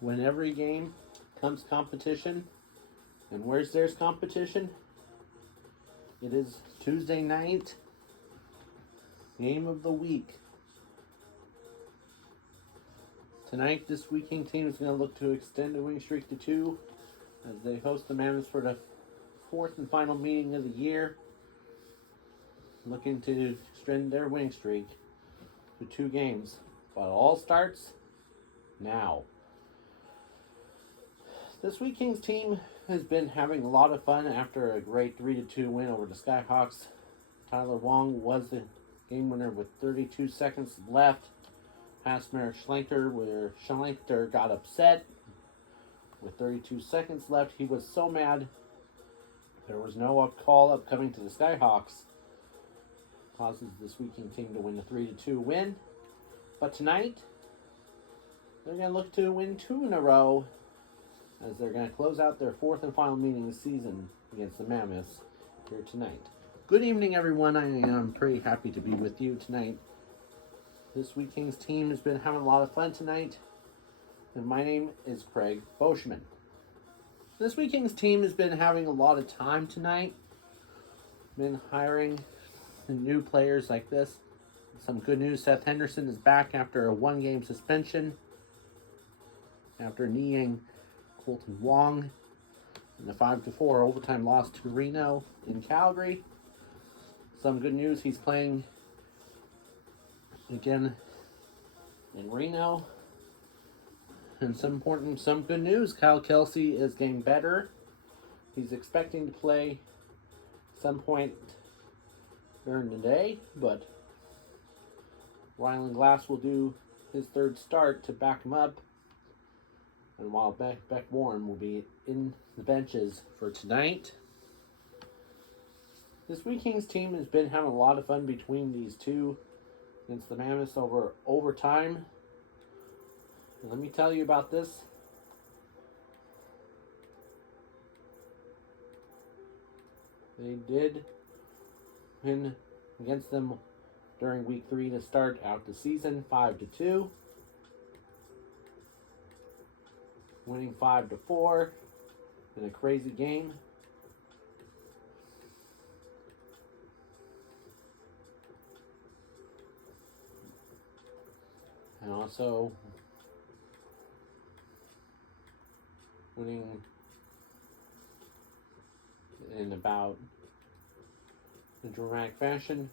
When every game comes competition, and where's there's competition? It is Tuesday night, game of the week. Tonight, this Weeking team is going to look to extend the winning streak to 2 as they host the Mammoths for the fourth and final meeting of the year, looking to extend their winning streak to 2 games. But it all starts now. This Weeking's team has been having a lot of fun after a great 3-2 win over the Skyhawks. Tyler Wong was the game winner with 32 seconds left. Past Merrick Schlenker, where Schlenker got upset with 32 seconds left. He was so mad there was no call upcoming to the Skyhawks. Causes this Weeking team to win a 3-2 win. But tonight, they're going to look to win 2 in a row as they're going to close out their fourth and final meeting of the season against the Mammoths here tonight. Good evening, everyone. I am pretty happy to be with you tonight. This Weeking's team has been having a lot of fun tonight, and my name is Craig Boschman. This Weeking's team has been having a lot of time tonight, been hiring new players like this. Some good news, Seth Henderson is back after a 1-game suspension after kneeing Colton Wong in a 5-4 overtime loss to Reno in Calgary. Some good news, he's playing again in Reno. And some good news, Kyle Kelsey is getting better. He's expecting to play some point during the day, but Rylan Glass will do his third start to back him up. And while Beck Warren will be in the benches for tonight. This Weeking's team has been having a lot of fun between these two against the Mammoths over overtime. And let me tell you about this. They did win against them during week 3 to start out the season, 5-2. Winning 5-4 in a crazy game. And also winning in about a dramatic fashion.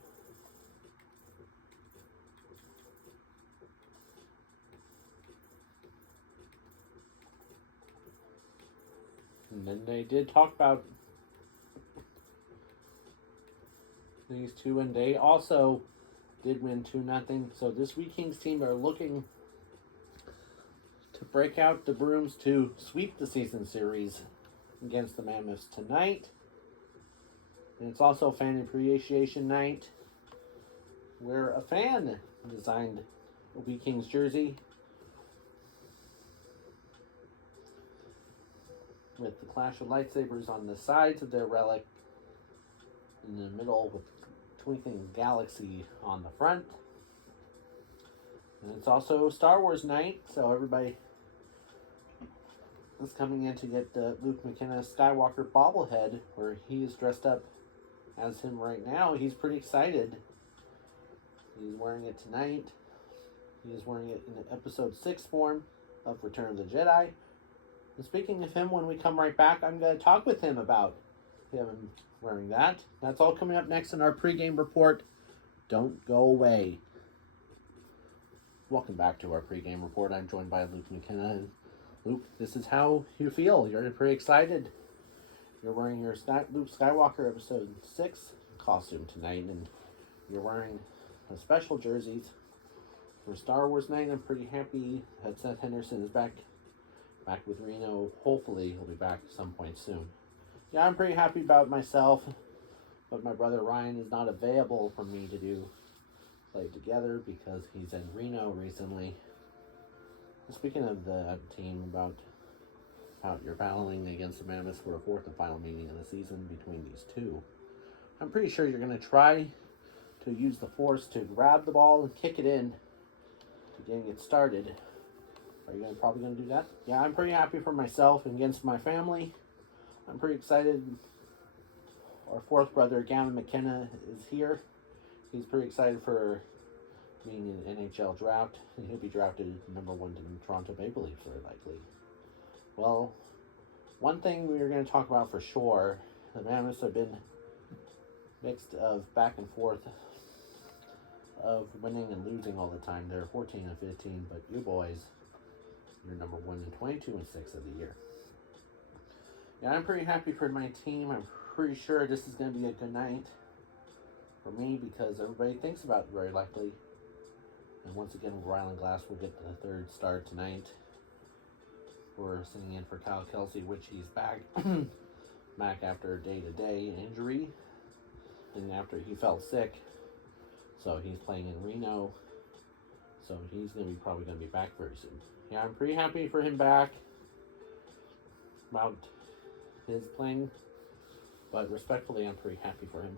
And then they did talk about these two, and they also did win 2-0. So this Weeking's team are looking to break out the brooms to sweep the season series against the Mammoths tonight. And it's also Fan Appreciation Night, where a fan designed a Weeking's jersey with the clash of lightsabers on the sides of their relic, in the middle with twinkling galaxy on the front. And it's also Star Wars night, so everybody is coming in to get the Luke McKenna Skywalker bobblehead, where he is dressed up as him right now. He's pretty excited. He's wearing it tonight. He is wearing it in the episode 6 form of Return of the Jedi. And speaking of him, when we come right back, I'm going to talk with him about him wearing that. That's all coming up next in our pregame report. Don't go away. Welcome back to our pregame report. I'm joined by Luke McKenna. And Luke, this is how you feel. You're pretty excited. You're wearing your Luke Skywalker episode 6 costume tonight, and you're wearing the special jerseys for Star Wars night. I'm pretty happy that Seth Henderson is back with Reno. Hopefully he'll be back at some point soon. Yeah, I'm pretty happy about myself, but my brother Ryan is not available for me to play together because he's in Reno recently. Speaking of the team, about your battling against the Mammoths for a fourth and final meeting of the season between these two, I'm pretty sure you're going to try to use the force to grab the ball and kick it in to getting it started. Are you probably going to do that? Yeah, I'm pretty happy for myself and against my family. I'm pretty excited. Our fourth brother, Gavin McKenna, is here. He's pretty excited for being in an NHL draft. And he'll be drafted number 1 to the Toronto Maple Leafs, very likely. Well, one thing we are going to talk about for sure, the Mammoths have been mixed of back and forth of winning and losing all the time. They're 14 and 15, but you boys, you're number 1 and 22 and 6 of the year. Yeah, I'm pretty happy for my team. I'm pretty sure this is going to be a good night for me because everybody thinks about it very likely. And once again, Rylan Glass will get the 3rd start tonight. We're sitting in for Kyle Kelsey, which he's back back after a day-to-day injury and after he felt sick. So he's playing in Reno. So he's probably going to be back very soon. Yeah, I'm pretty happy for him back about his playing. But respectfully, I'm pretty happy for him.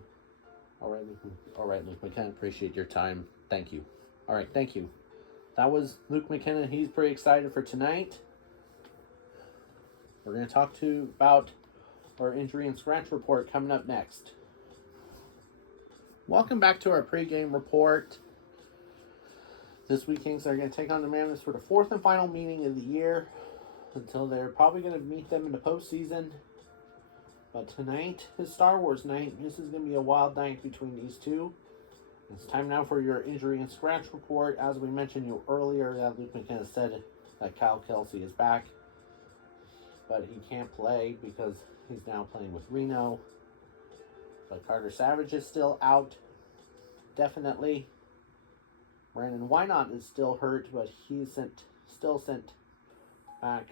All right, Luke McKenna, appreciate your time. Thank you. All right, thank you. That was Luke McKenna. He's pretty excited for tonight. We're going to talk about our injury and scratch report coming up next. Welcome back to our pregame report. This week, Kings are going to take on the Mammoths for the 4th and final meeting of the year until they're probably going to meet them in the postseason. But tonight is Star Wars night. This is going to be a wild night between these two. It's time now for your injury and scratch report. As we mentioned earlier, that Luke McKenna said that Kyle Kelsey is back. But he can't play because he's now playing with Reno. But Carter Savage is still out. Definitely. Brandon Wynot is still hurt, but he's still sent back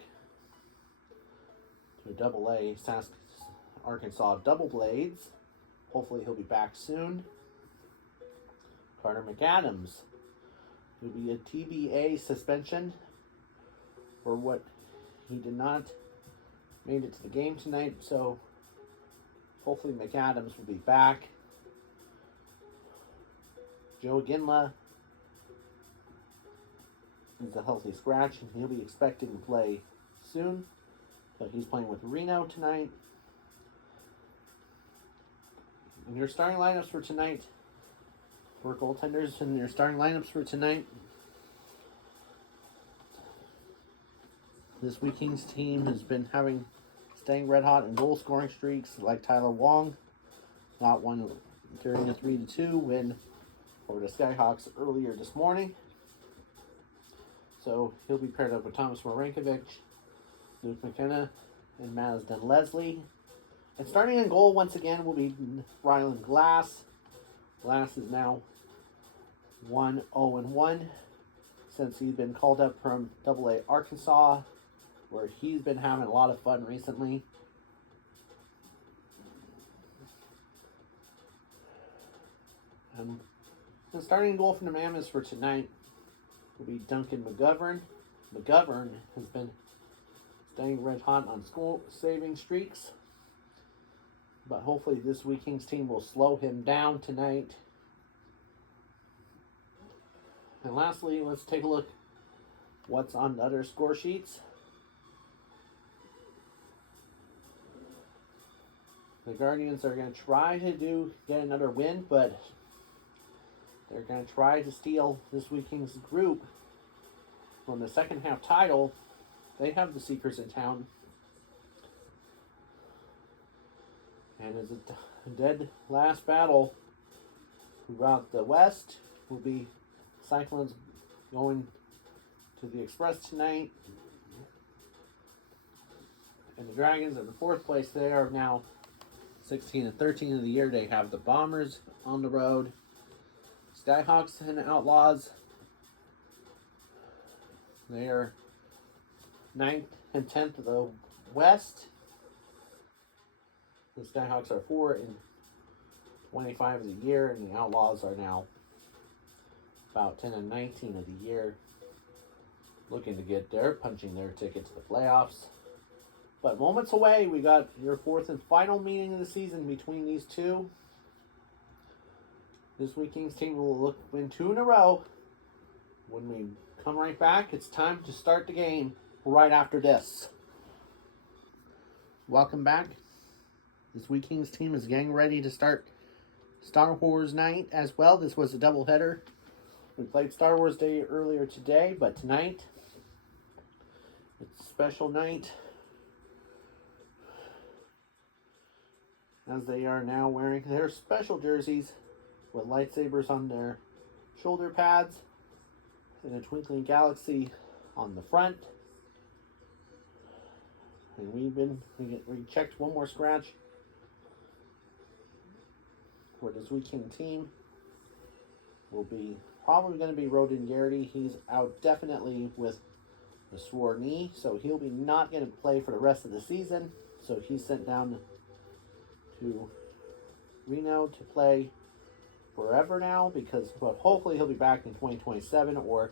to Double-A Arkansas Double Blades. Hopefully he'll be back soon. Carter McAdams will be a TBA suspension for what he did not made it to the game tonight, so hopefully McAdams will be back. Joe Ginla is a healthy scratch, and he'll be expected to play soon, but he's playing with Reno tonight. And your starting lineups for tonight, for goaltenders, and your starting lineups for tonight. This week Kings team has been staying red hot in goal scoring streaks like Tyler Wong. Got one during a 3-2 win over the Skyhawks earlier this morning. So he'll be paired up with Thomas Marinkovic, Luke McKenna, and Mazdan Leslie. And starting in goal once again will be Rylan Glass. Glass is now 1-0-1 since he's been called up from Double-A Arkansas, where he's been having a lot of fun recently. The starting goal from the Mammoths for tonight will be Duncan McGovern. McGovern has been staying red hot on saving streaks, but hopefully this week Kings team will slow him down tonight. And lastly, let's take a look what's on the other score sheets. The Guardians are going to try to get another win, but they're going to try to steal this weekend's group from the second half title. They have the Seekers in town. And as a dead last battle throughout the West will be Cyclones going to the Express tonight. And the Dragons in the 4th place. They are now 16 and 13 of the year. They have the Bombers on the road. Skyhawks and Outlaws, they are 9th and 10th of the West. The Skyhawks are 4 and 25 of the year, and the Outlaws are now about 10 and 19 of the year, looking to punching their ticket to the playoffs. But moments away, we got your 4th and final meeting of the season between these two. This week, Kings team will win 2 in a row when we come right back. It's time to start the game right after this. Welcome back. This Wheat Kings team is getting ready to start Star Wars night as well. This was a doubleheader. We played Star Wars Day earlier today, but tonight it's a special night, as they are now wearing their special jerseys with lightsabers on their shoulder pads and a twinkling galaxy on the front. And we checked one more scratch for this Wheat King team. Will be probably going to be Roden Garrity. He's out definitely with a sore knee, so he'll be not going to play for the rest of the season. So he's sent down to Reno to play forever now, but hopefully he'll be back in 2027 or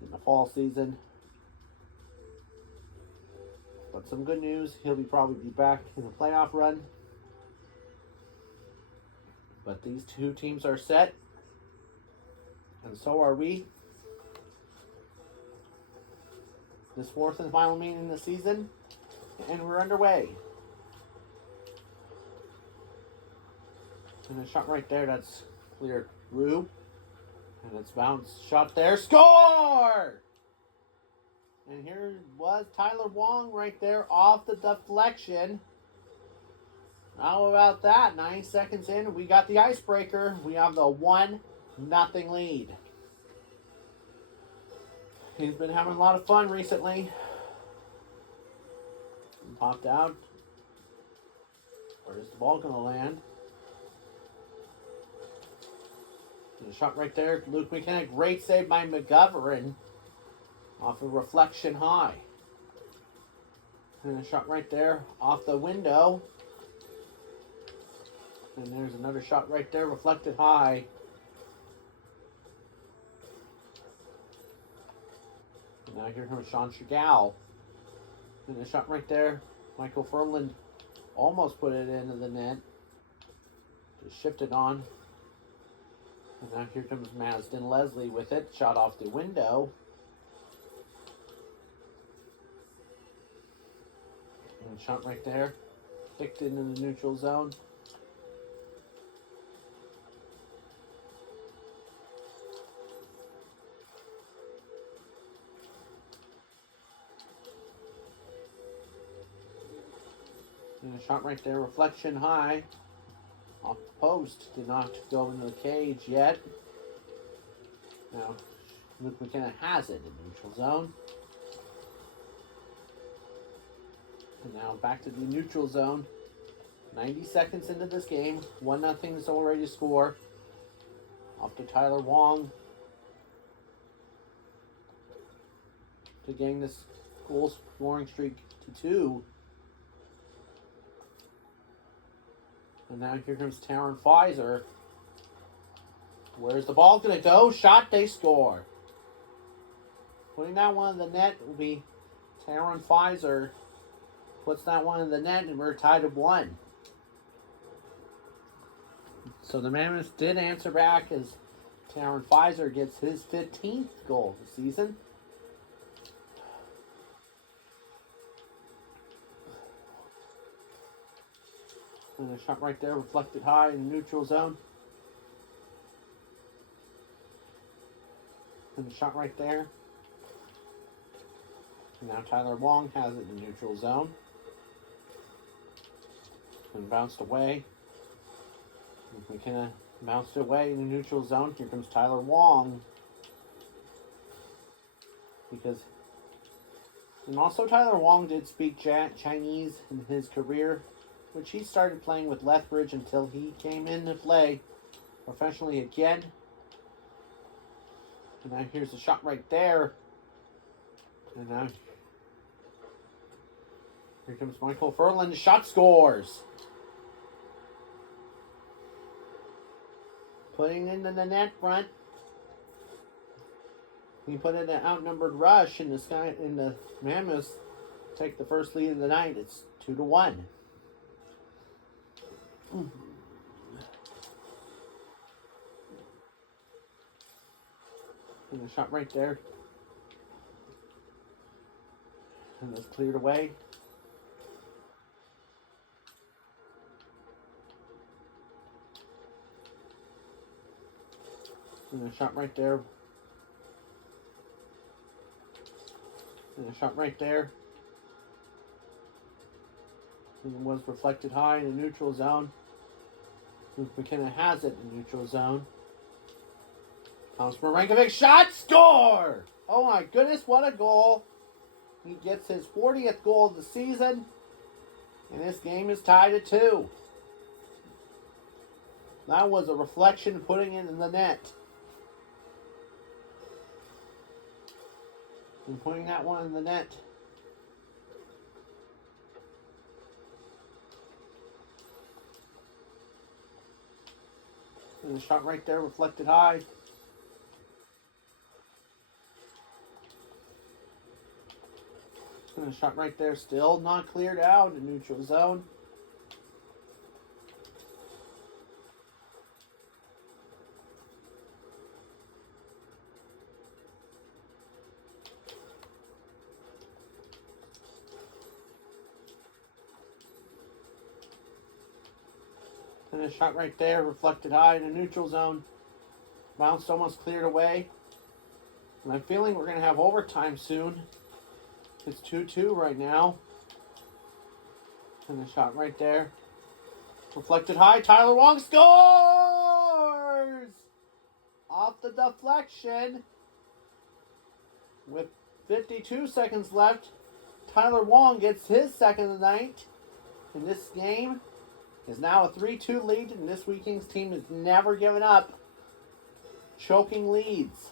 in the fall season. But some good news, he'll probably be back in the playoff run. But these two teams are set, and so are we. This fourth and final meeting of the season, and we're underway. And a shot right there, that's cleared through. And it's bounced shot there. Score! And here was Tyler Wong right there off the deflection. How about that? 9 seconds in, we got the icebreaker. We have the 1-0 lead. He's been having a lot of fun recently. Popped out. Where's the ball going to land? And a shot right there. Luke McKenna. Great save by McGovern. Off a reflection high. And a shot right there off the window. And there's another shot right there, reflected high. And now here comes Sean Chagall. And a shot right there. Michael Furland almost put it into the net. Just shifted on. And now here comes Masden Leslie with it. Shot off the window. And shot right there. Kicked into the neutral zone. And a shot right there, reflection high. Off the post. Did not go into the cage yet. Now, Luke McKenna has it in neutral zone. And now back to the neutral zone. 90 seconds into this game. 1-0 is already to score. Off to Tyler Wong. To gain this goal scoring streak to 2. And now here comes Taryn Pfizer. Where's the ball going to go? Shot, they score. Putting that one in the net will be Taryn Pfizer. Puts that one in the net, and we're tied at 1. So the Mammoths did answer back as Taryn Pfizer gets his 15th goal of the season. And a shot right there, reflected high in the neutral zone. And a shot right there. And now Tyler Wong has it in the neutral zone. And bounced away. McKenna bounced away in the neutral zone. Here comes Tyler Wong. And also Tyler Wong did speak Chinese in his career, which he started playing with Lethbridge until he came in to play professionally again. And now here's the shot right there. And now here comes Michael Furland. Shot scores. Putting into the net front. He put in an outnumbered rush in the Mammoths take the first lead of the night. It's 2-1. And a shot right there. And it's cleared away. And a shot right there. And a shot right there. And it was reflected high in the neutral zone. McKenna has it in the neutral zone. Thomas Marankovic shot, score! Oh my goodness, what a goal. He gets his 40th goal of the season. And this game is tied at 2. That was a reflection putting it in the net. And putting that one in the net. And the shot right there reflected high. And the shot right there still not cleared out in neutral zone. And a shot right there, reflected high in the neutral zone. Bounced, almost cleared away. And I'm feeling we're going to have overtime soon. It's 2-2 right now. And a shot right there. Reflected high, Tyler Wong scores! Off the deflection. With 52 seconds left, Tyler Wong gets his second of the night. And this game is now a 3-2 lead, and this Vikings team has never given up choking leads.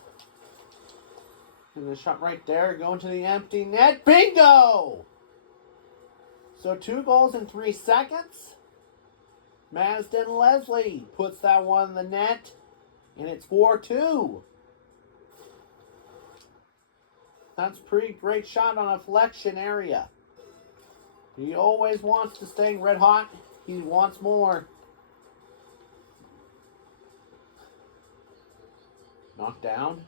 And the shot right there, going to the empty net. Bingo! So 2 goals in 3 seconds. Madison Leslie puts that one in the net, and it's 4-2. That's a pretty great shot on a flexion area. He always wants to stay red hot. He wants more. Knocked down.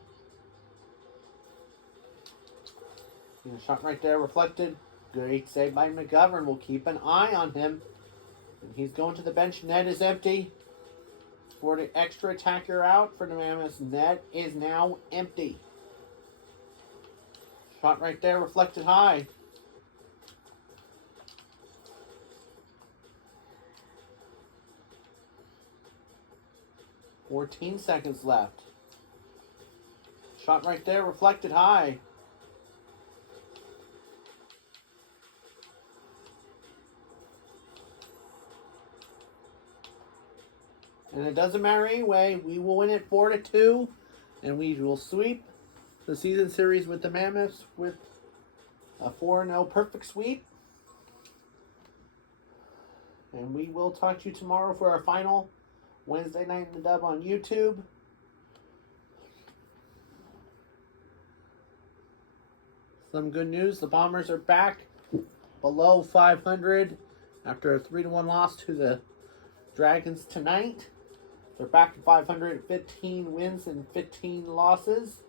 And a shot right there reflected. Great save by McGovern. We'll keep an eye on him. And he's going to the bench. Net is empty. For the extra attacker out for the Mammoths. Net is now empty. Shot right there reflected high. "14 seconds left. Shot right there, reflected high. And it doesn't matter anyway. We will win it 4-2. And we will sweep the season series with the Mammoths with a 4-0 perfect sweep. And we will talk to you tomorrow for our final Wednesday Night in the Dub on YouTube. Some good news. The Bombers are back below 500 after a 3-1 loss to the Dragons tonight. They're back to 500, 15 wins and 15 losses.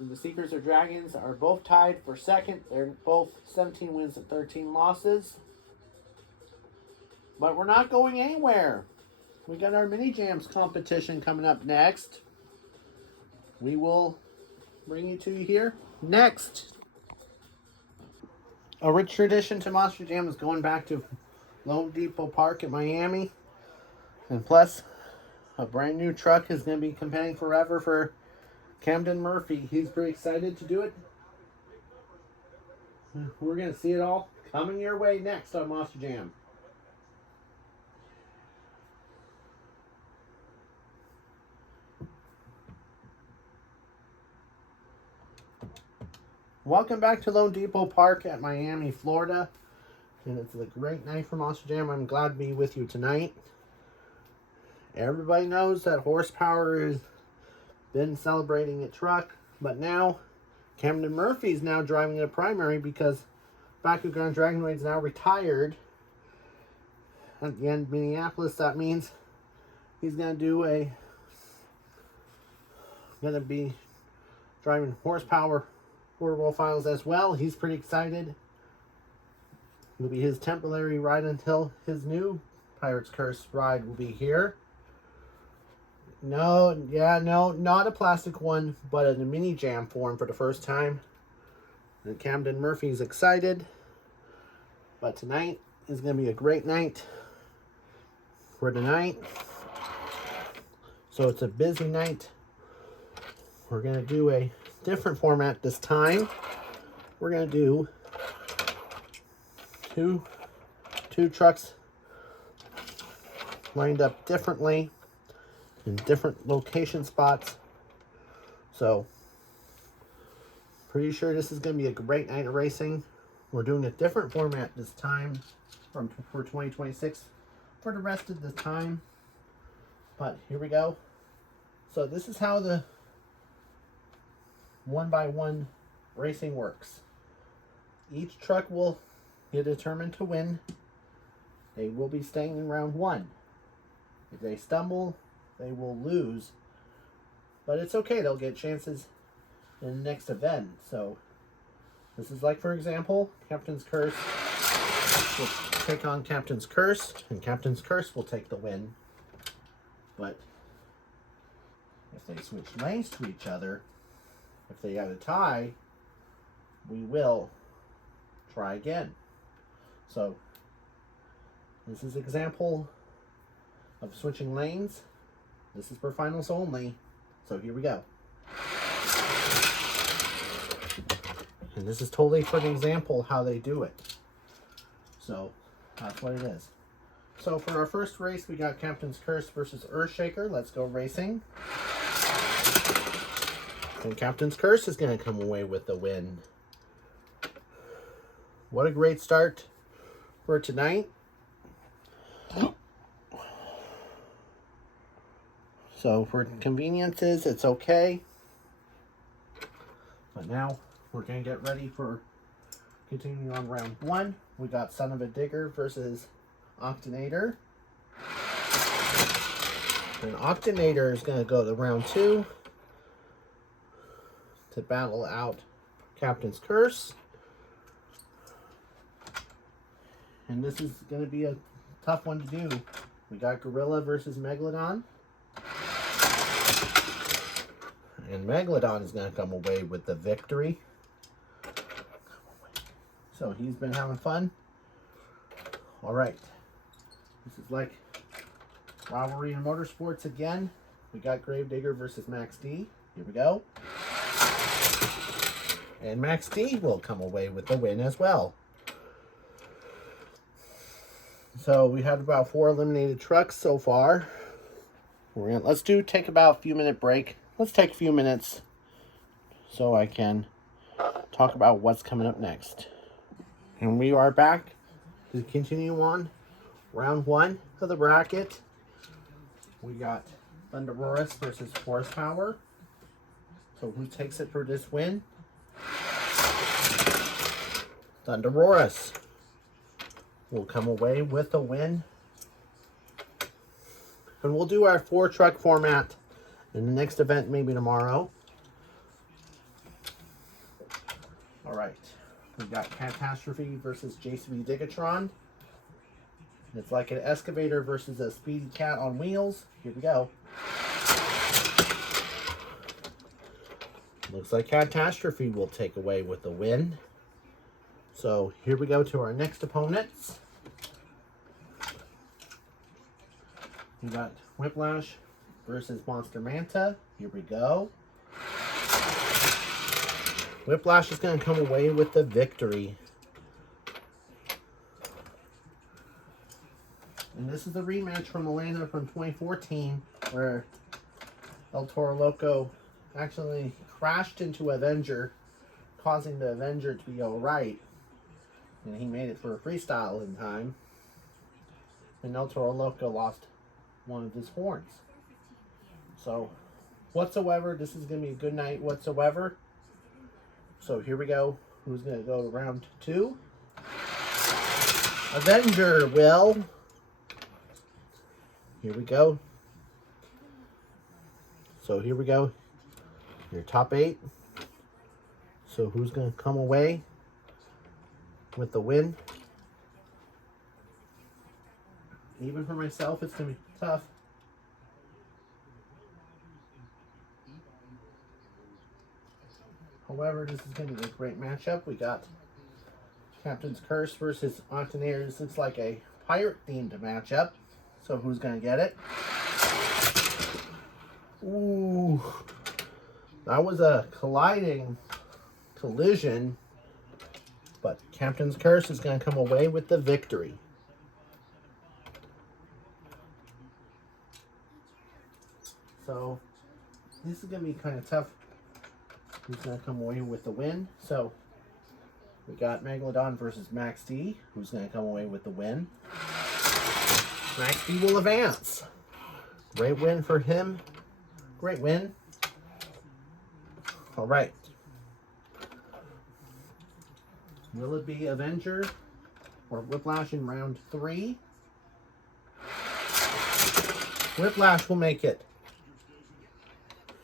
And the Seekers or Dragons are both tied for second. They're both 17 wins and 13 losses. But we're not going anywhere. We got our mini jams competition coming up next. We will bring you to you here next. A rich tradition to Monster Jam is going back to Lone Depot Park in Miami. And plus, a brand new truck is going to be competing forever for Camden Murphy. He's pretty excited to do it. We're going to see it all coming your way next on Monster Jam. Welcome back to Lone Depot Park at Miami, Florida. And it's a great night for Monster Jam. I'm glad to be with you tonight. Everybody knows that Horsepower has been celebrating a truck, but now Camden Murphy is now driving a primary because Bakugan Dragonoid is now retired. At the end of Minneapolis, that means he's going to be driving Horsepower World Finals as well. He's pretty excited. It'll be his temporary ride until his new Pirates Curse ride will be here. No, not a plastic one, but in a mini jam form for the first time. And Camden Murphy's excited. But tonight is going to be a great night for tonight. So it's a busy night. We're going to do a different format this time. We're going to do two trucks lined up differently in different location spots. So pretty sure this is going to be a great night of racing. We're doing a different format this time for 2026 for the rest of the time. But here we go. So this is how the 1x1 racing works. Each truck will be determined to win. They will be staying in round 1. If they stumble, they will lose. But it's okay, they'll get chances in the next event. So this is like, for example, Captain's Curse will take on Captain's Curse, and Captain's Curse will take the win. But if they switch lanes to each other, if they got a tie, we will try again. So this is an example of switching lanes. This is for finals only. So here we go. And this is totally for an example how they do it. So that's what it is. So for our first race, we got Captain's Curse versus Earthshaker. Let's go racing. And Captain's Curse is going to come away with the win. What a great start for tonight. So for conveniences, it's okay. But now we're going to get ready for continuing on round 1. We got Son of a Digger versus Octonator. And Octonator is going to go to round 2 to battle out Captain's Curse. And this is going to be a tough one to do. We got Gorilla versus Megalodon. And Megalodon is going to come away with the victory. So he's been having fun. Alright. This is like rivalry in motorsports again. We got Gravedigger versus Max D. Here we go. And Max D will come away with the win as well. So we had about 4 eliminated trucks so far. Let's take about a few minute break. Let's take a few minutes so I can talk about what's coming up next. And we are back to continue on round 1 of the bracket. We got Thunderosaurus versus Horsepower. So who takes it for this win? Thunderosaurus will come away with a win. And we'll do our 4 truck format in the next event, maybe tomorrow. Alright. We got Catastrophe versus JCB Digatron. It's like an excavator versus a speedy cat on wheels. Here we go. Looks like Catastrophe will take away with the win. So here we go to our next opponents. We got Whiplash versus Monster Manta. Here we go. Whiplash is going to come away with the victory. And this is a rematch from Atlanta from 2014, where El Toro Loco actually crashed into Avenger, causing the Avenger to be alright. And he made it for a freestyle in time. And El Toro Loco lost one of his horns. So, whatsoever, this is going to be a good night whatsoever. So, here we go. Who's going to go to round 2? Avenger will. Here we go. So, here we go. Your top 8. So who's going to come away with the win? Even for myself, it's going to be tough. However, this is going to be a great matchup. We got Captain's Curse versus Octonair. This looks like a pirate-themed matchup. So who's going to get it? Ooh. That was a collision. But Captain's Curse is going to come away with the victory. So this is going to be kind of tough. Who's going to come away with the win? So we got Megalodon versus Max D. Who's going to come away with the win? Max D will advance. Great win for him. Great win. All right. Will it be Avenger or Whiplash in round 3? Whiplash will make it.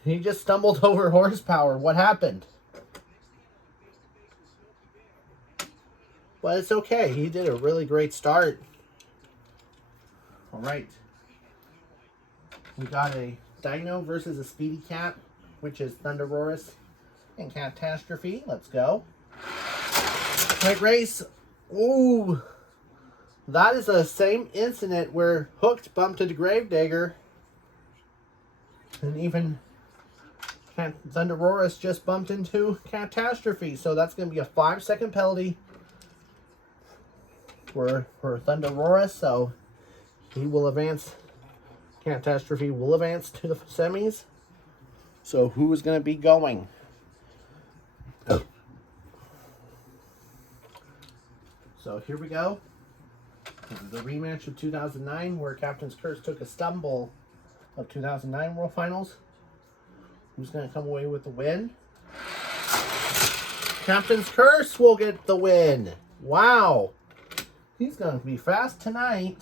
He just stumbled over horsepower. What happened? But it's okay. He did a really great start. All right. We got a Dino versus a Speedy Cat, which is Thunderosaurus and Catastrophe. Let's go. Right race. Ooh. That is the same incident where Hooked bumped into Gravedigger. And even Thunderosaurus just bumped into Catastrophe. So that's going to be a 5-second penalty for Thunderosaurus. So he will advance. Catastrophe will advance to the semis. So who is going to be going? So here we go. This is the rematch of 2009 where Captain's Curse took a stumble of 2009 World Finals. Who's going to come away with the win? Captain's Curse will get the win. Wow. He's going to be fast tonight.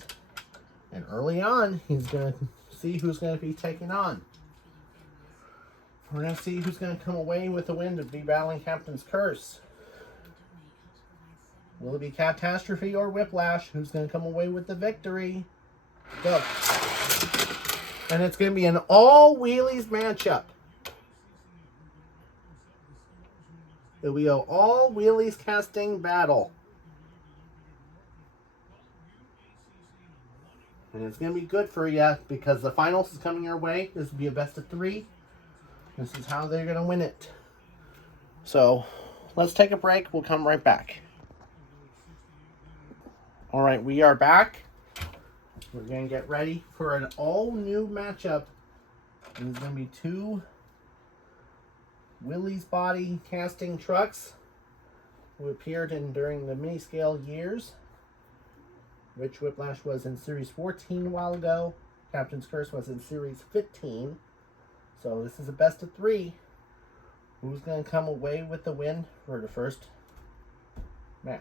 And early on, he's going to see who's going to be taking on. We're going to see who's going to come away with the win to be battling Captain's Curse. Will it be Catastrophe or Whiplash? Who's going to come away with the victory? Go. And it's going to be an all-wheelies matchup. It'll be an all-wheelies casting battle. And it's going to be good for you because the finals is coming your way. This will be a best of 3. This is how they're going to win it. So, let's take a break. We'll come right back. All right, we are back. We're going to get ready for an all-new matchup. There's going to be 2 Willys body casting trucks who appeared during the mini-scale years. Rich Whiplash was in Series 14 a while ago. Captain's Curse was in Series 15. So this is a best of 3. Who's going to come away with the win for the first match?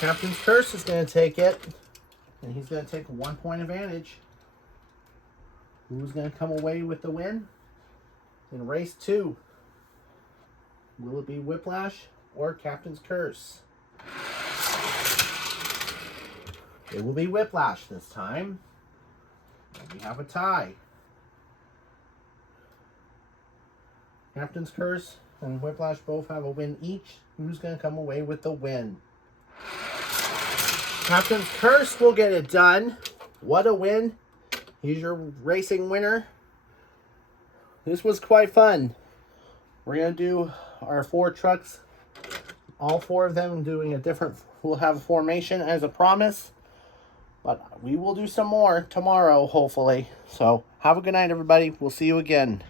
Captain's Curse is going to take it. And he's going to take a 1-point advantage. Who's going to come away with the win? In race 2. Will it be Whiplash or Captain's Curse? It will be Whiplash this time. And we have a tie. Captain's Curse and Whiplash both have a win each. Who's going to come away with the win? Captain's Curse will get it done. What a win. He's your racing winner. This was quite fun. We're going to do our 4 trucks. All 4 of them doing a different... We'll have a formation as a promise. But we will do some more tomorrow, hopefully. So, have a good night, everybody. We'll see you again.